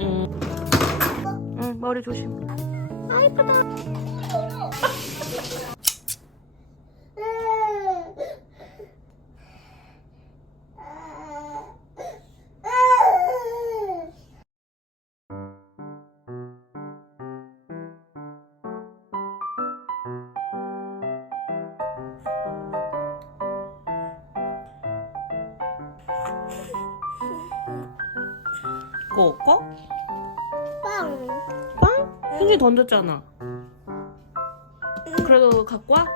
응. 응, 머리 조심. 꼬꼬? 빵. 빵? 현지 던졌잖아. 그래도 갖고 와?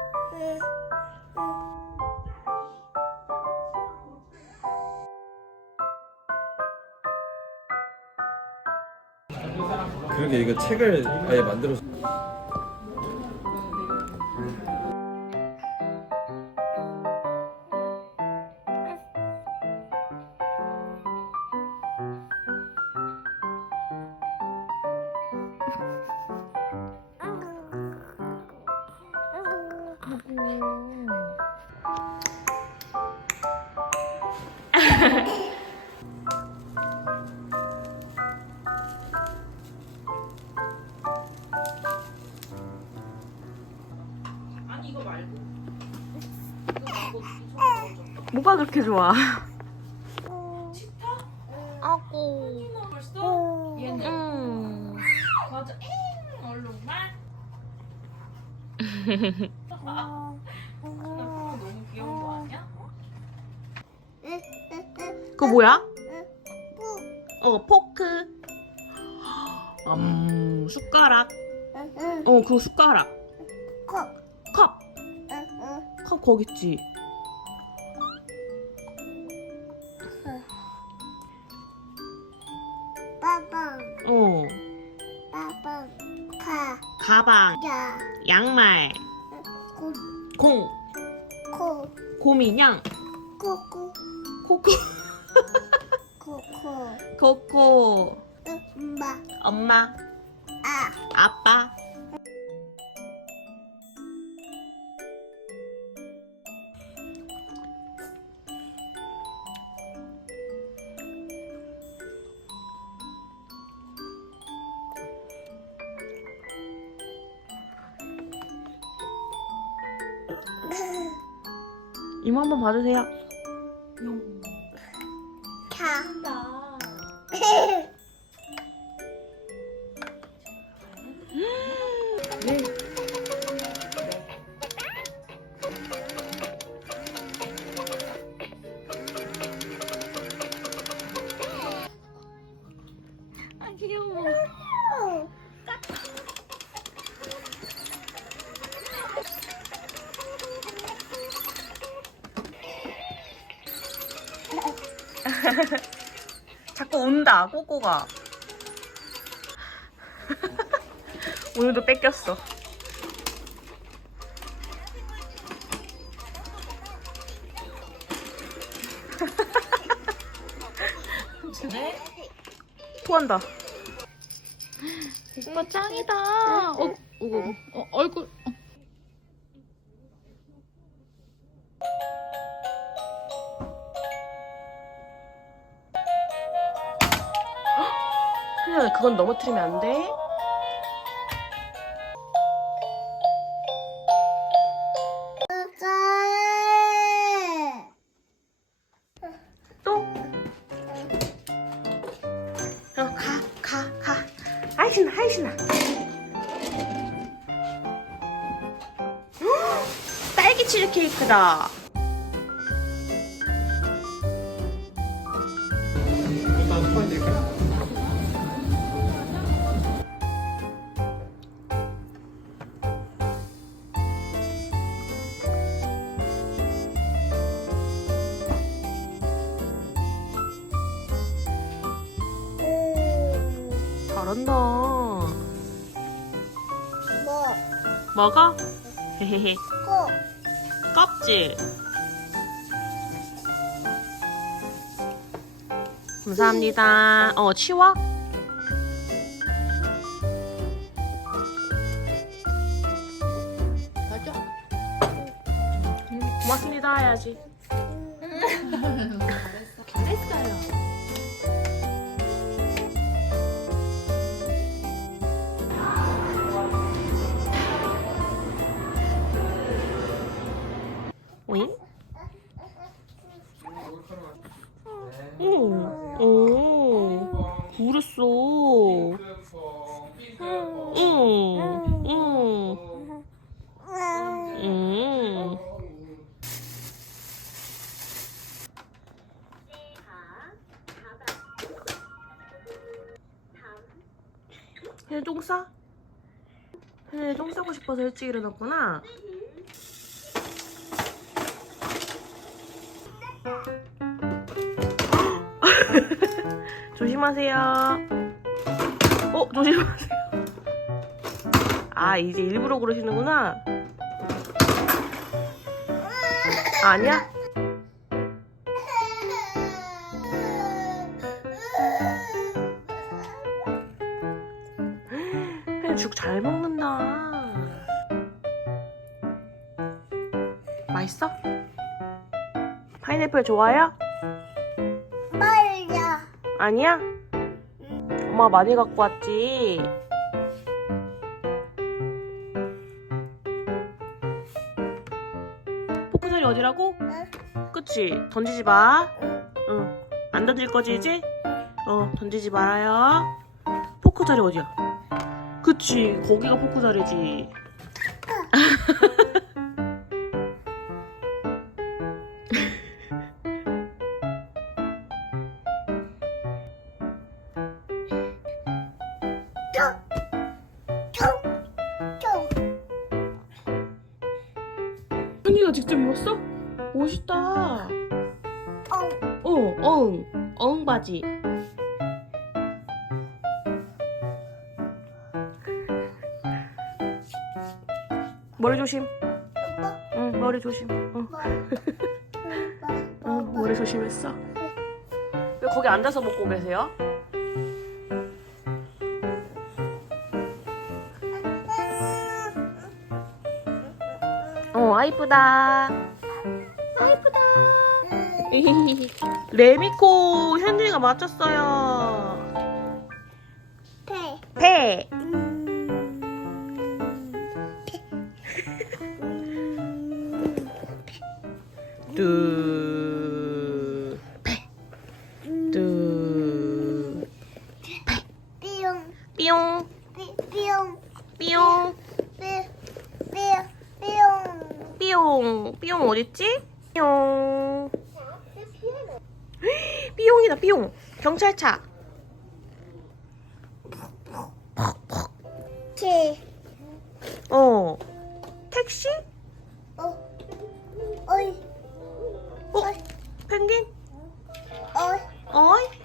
그러게 이거 책을 아예 만들어서 아니 이거 말고. 뭐가 그렇게 좋아? 아고. 벌써? 얘는 음. 맞아. 엥 얼룩말. 너무 귀여운 거 아니야? 그거 뭐야? 어 포크. 음 숟가락. 어 그거 숟가락. 컵. 컵 거기 있지. 가. 가방, 야. 양말, 고. 공, 코. 곰인형, 코코. 코코, 코코. 코코, 엄마. 엄마, 아. 아빠. 이모 한번 봐주세요. 차. 자꾸 운다 꼬꼬가. 오늘도 뺏겼어. 네? 토한다. 고구마 짱이다. 어, 오고. 어, 얼굴. 그건 넘어뜨리면 안 돼. 또. 어, 가, 가, 가. 아이 신나, 아이 신나. 헉, 딸기 치즈 케이크다. 잘한다. 뭐. 먹어? 헤헤헤. 코. 껍질. 감사합니다. 어, 치워? 맞아. 고맙습니다 해야지. 잘했어요. 똥 싸? 혜똥 싸고 싶어서 일찍 일어났구나. 조심하세요. 어, 조심하세요. 아, 이제 일부러 그러시는구나. 아, 아니야? 죽 잘 먹는다. 맛있어? 파인애플 좋아요? 빨려. 아니야? 엄마가 많이 갖고 왔지. 포크살이 어디라고? 응. 그치? 던지지 마. 응. 안 던질 거지, 이제? 어, 던지지 말아요. 포크 자리 어디야? 그치, 거기가 포크 자리지. 현이가 직접 입었어? 멋있다. 어. 어, 엉. 엉 바지. 머리 조심. 응, 머리 조심. 응, 응, 머리 조심했어. 왜 거기 앉아서 먹고 계세요? 어, 아이쁘다. 아이쁘다. 레미코 현진이가 맞췄어요. 배. 배. 뚜. 배. 뚜. 삐용. 삐용. 삐 삐용. 삐용. 삐삐 삐용. 삐용. 삐용 어딨지? 삐용. 삐용이다 삐용. 경찰차. 치. 어. 택시? 펭귄? 어이. 어이?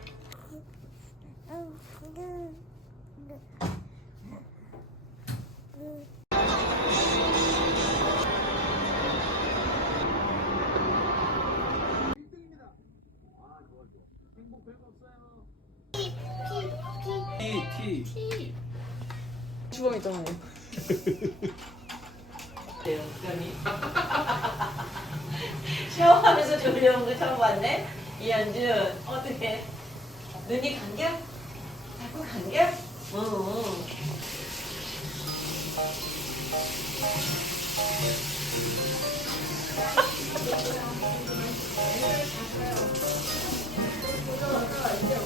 T T 주범이잖아. 샤워하면서 졸려온 거 처음 봤네? 이현준, 어떻게? 눈이 감겨? 자꾸 감겨? 응. 기